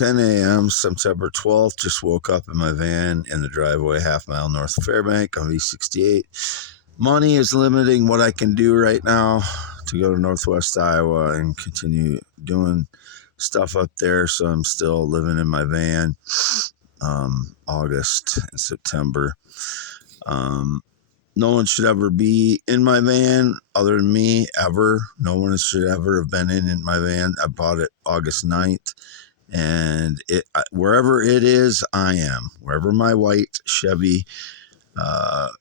10 a.m. September 12th. Just woke up in my van in the driveway, half-mile north of Fairbank on v68. Money is limiting what I can do right now to go to Northwest Iowa and continue doing stuff up there. So I'm still living in my van, August and September. No one should ever be in my van other than me, ever. No one should ever have been in my van. I bought it August 9th, and wherever it is, I am. Wherever my white Chevy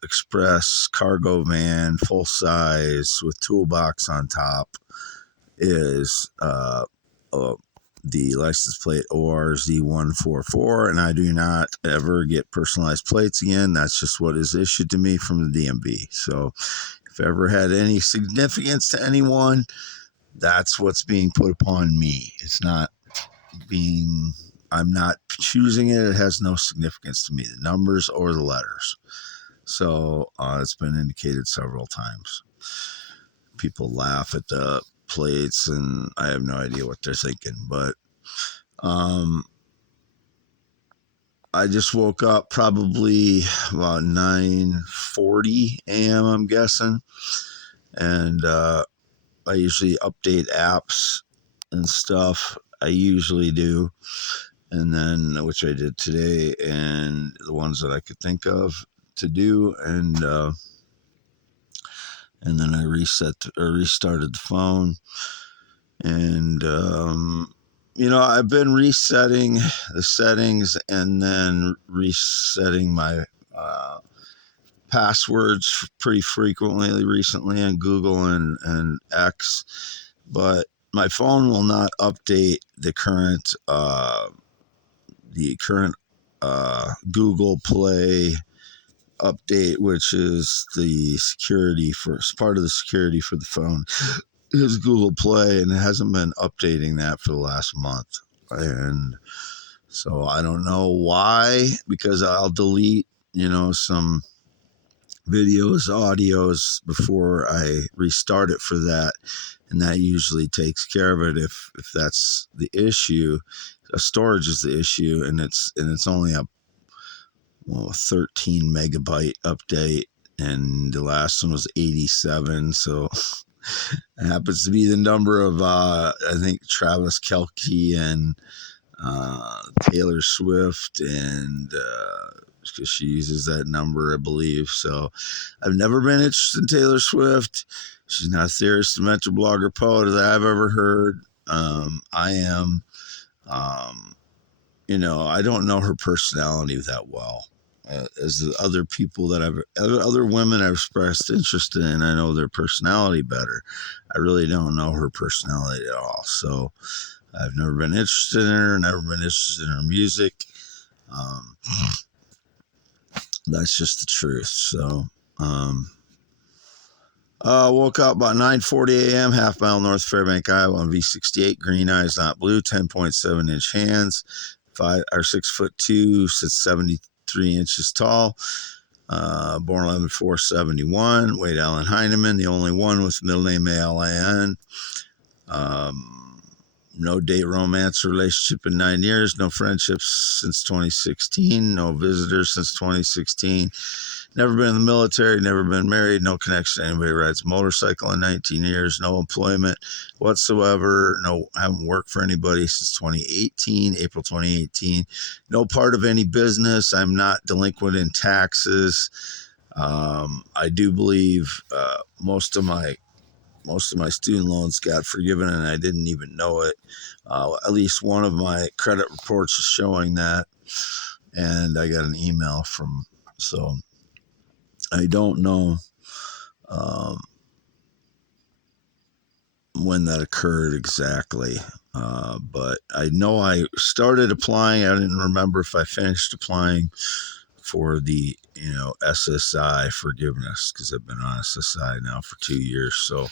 Express cargo van, full size with toolbox on top, is the license plate ORZ144, and I do not ever get personalized plates again. That's just what is issued to me from the DMV. So if it ever had any significance to anyone, that's what's being put upon me. It's not being, I'm not choosing it. It has no significance to me, the numbers or the letters. So it's been indicated several times. People laugh at the plates, and I have no idea what they're thinking, but I just woke up probably about 9:40 a.m. I'm guessing, and I usually update apps and stuff. I usually do, and then, which I did today, and the ones that I could think of to do, and then I restarted the phone, and I've been resetting the settings and then resetting my passwords pretty frequently recently on Google and X, but my phone will not update the current Google Play update, which is the security part of the security for the phone is Google Play, and it hasn't been updating that for the last month. And so I don't know why, because I'll delete, some videos, audios before I restart it for that. And that usually takes care of it if that's the issue. Storage is the issue, and it's only a 13 megabyte update, and the last one was 87. So it happens to be the number of I think Travis Kelce and Taylor Swift, and because she uses that number, I believe. So I've never been interested in Taylor Swift. She's not a theorist, dementia, blogger, poet that I've ever heard. I am. I don't know her personality that well. As the other people other women I've expressed interest in, I know their personality better. I really don't know her personality at all. So I've never been interested in her, never been interested in her music. That's just the truth. So, woke up about 9:40 a.m., half-mile north of Fairbank, Iowa on v68, green eyes, not blue, 10.7-inch hands, 6'2", sits 73 inches tall, born 11/4/71, Wade Allen Heineman, the only one with middle name ALIN. No date romance relationship in 9 years, no friendships since 2016, no visitors since 2016, never been in the military, never been married, no connection to anybody who rides a motorcycle in 19 years, no employment whatsoever, haven't worked for anybody since 2018, April 2018, no part of any business, I'm not delinquent in taxes. I do believe most of my student loans got forgiven, and I didn't even know it. At least one of my credit reports is showing that, and I got an email so I don't know when that occurred exactly, but I know I started applying. I didn't remember if I finished applying for the SSI forgiveness, because I've been on SSI now for 2 years. So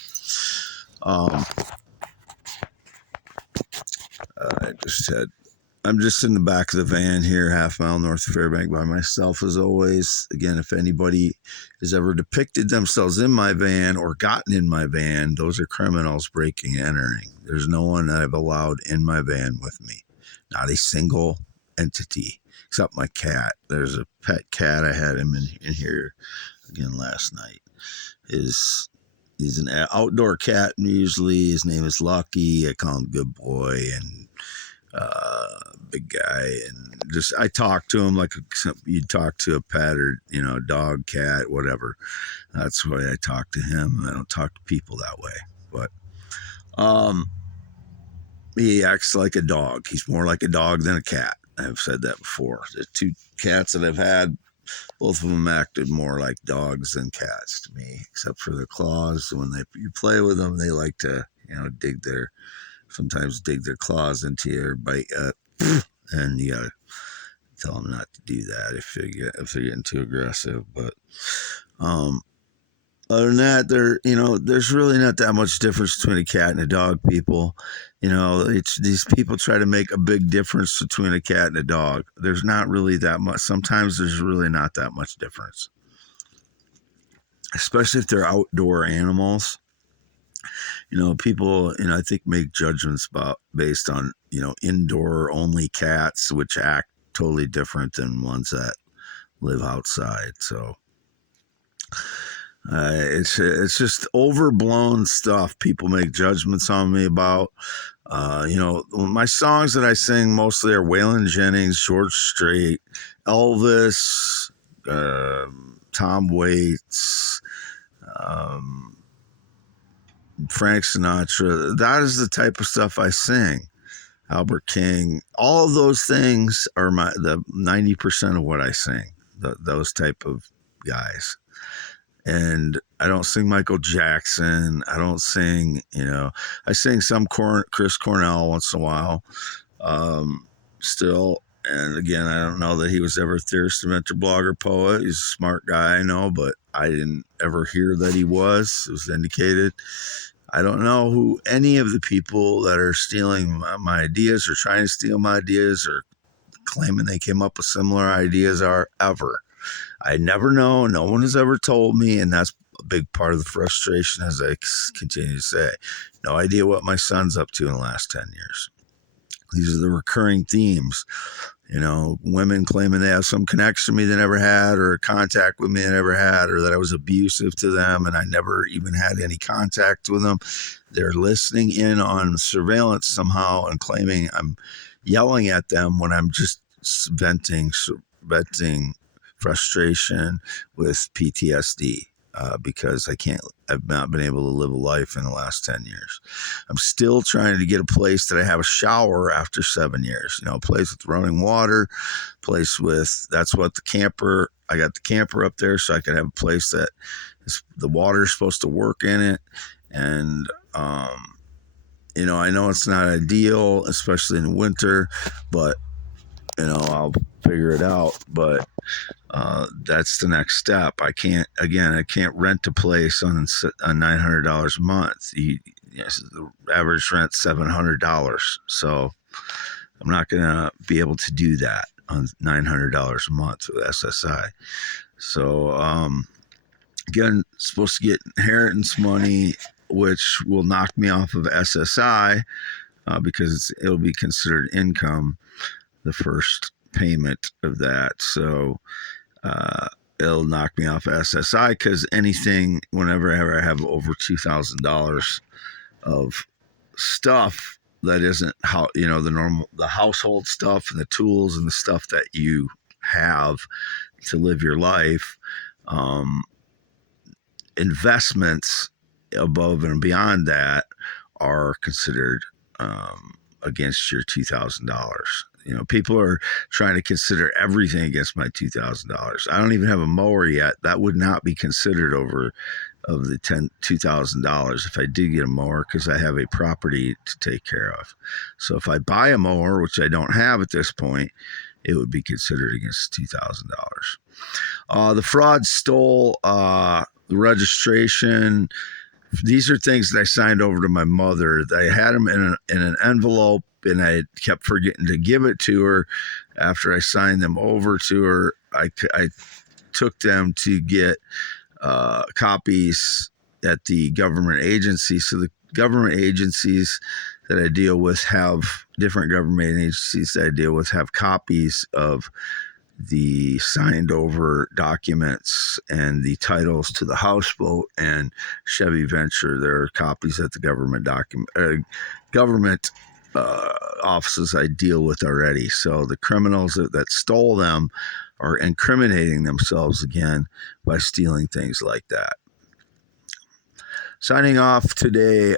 I'm just in the back of the van here, half-mile north of Fairbank, by myself as always. Again, if anybody has ever depicted themselves in my van or gotten in my van, those are criminals breaking and entering. There's no one that I've allowed in my van with me. not a single entity, except my cat. There's a pet cat. I had him in here again last night. He's an outdoor cat, and usually his name is Lucky. I call him Good Boy and big guy, and just I talk to him like you'd talk to a pet or dog, cat, whatever. That's the way I talk to him. I don't talk to people that way, but he acts like a dog. He's more like a dog than a cat. I've said that before. The two cats that I've had, both of them acted more like dogs than cats to me, except for their claws. When you play with them, they like to, sometimes dig their claws into you or bite you, and you gotta tell them not to do that if they're getting too aggressive. But other than that, there's really not that much difference between a cat and a dog. People, these people try to make a big difference between a cat and a dog. There's not really that much. Sometimes there's really not that much difference, especially if they're outdoor animals. People, I think make judgments based on, indoor only cats, which act totally different than ones that live outside. So it's just overblown stuff. People make judgments on me about. My songs that I sing mostly are Waylon Jennings, George Strait, Elvis, Tom Waits, Frank Sinatra. That is the type of stuff I sing. Albert King. All of those things are the 90% of what I sing. Those type of guys. And I don't sing Michael Jackson. I don't sing, I sing some Chris Cornell once in a while, still. And again, I don't know that he was ever a theorist, inventor, blogger, poet. He's a smart guy, I know, but I didn't ever hear that he was. It was indicated. I don't know who any of the people that are stealing my ideas or trying to steal my ideas or claiming they came up with similar ideas are ever. I never know. No one has ever told me, and that's a big part of the frustration, as I continue to say. No idea what my son's up to in the last 10 years. These are the recurring themes. Women claiming they have some connection to me they never had, or contact with me they never had, or that I was abusive to them and I never even had any contact with them. They're listening in on surveillance somehow and claiming I'm yelling at them when I'm just venting frustration with PTSD. Because I've not been able to live a life in the last 10 years. I'm still trying to get a place that I have a shower after 7 years, a place with running water, that's what I got the camper up there so I could have a place that the water is supposed to work in it. And, I know it's not ideal, especially in winter, but, I'll figure it out. But that's the next step. I can't rent a place on $900 a month. The average rent $700. So I'm not going to be able to do that on $900 a month with SSI. So, again, supposed to get inheritance money, which will knock me off of SSI because it'll be considered income, the first payment of that. So it'll knock me off of SSI because anything, whenever I have over $2,000 of stuff that isn't the household stuff and the tools and the stuff that you have to live your life, investments above and beyond that are considered against your $2,000. People are trying to consider everything against my $2,000. I don't even have a mower yet. That would not be considered over of the $2,000 if I did get a mower, because I have a property to take care of. So if I buy a mower, which I don't have at this point, it would be considered against $2,000. The fraud stole the registration. These are things that I signed over to my mother. I had them in an envelope, and I kept forgetting to give it to her. After I signed them over to her, I took them to get copies at the government agency. So the government agencies that I deal with have different government agencies that I deal with have copies of the signed over documents and the titles to the houseboat and Chevy Venture. There are copies at the government offices I deal with already. So the criminals that stole them are incriminating themselves again by stealing things like that. Signing off today,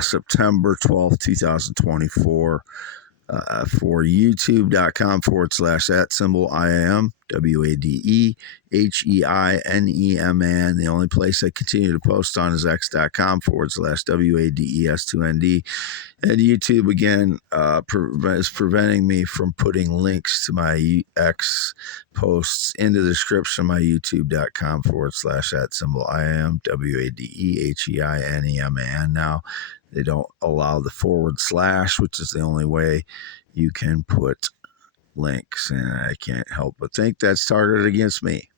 September 12th, 2024. For youtube.com/@IAM, WADEHEINEMAN. The only place I continue to post on is x.com/WADES2ND. And YouTube, again, is preventing me from putting links to my X posts into the description of my youtube.com/@IAM, WADEHEINEMAN. Now, they don't allow the /, which is the only way you can put links, and I can't help but think that's targeted against me.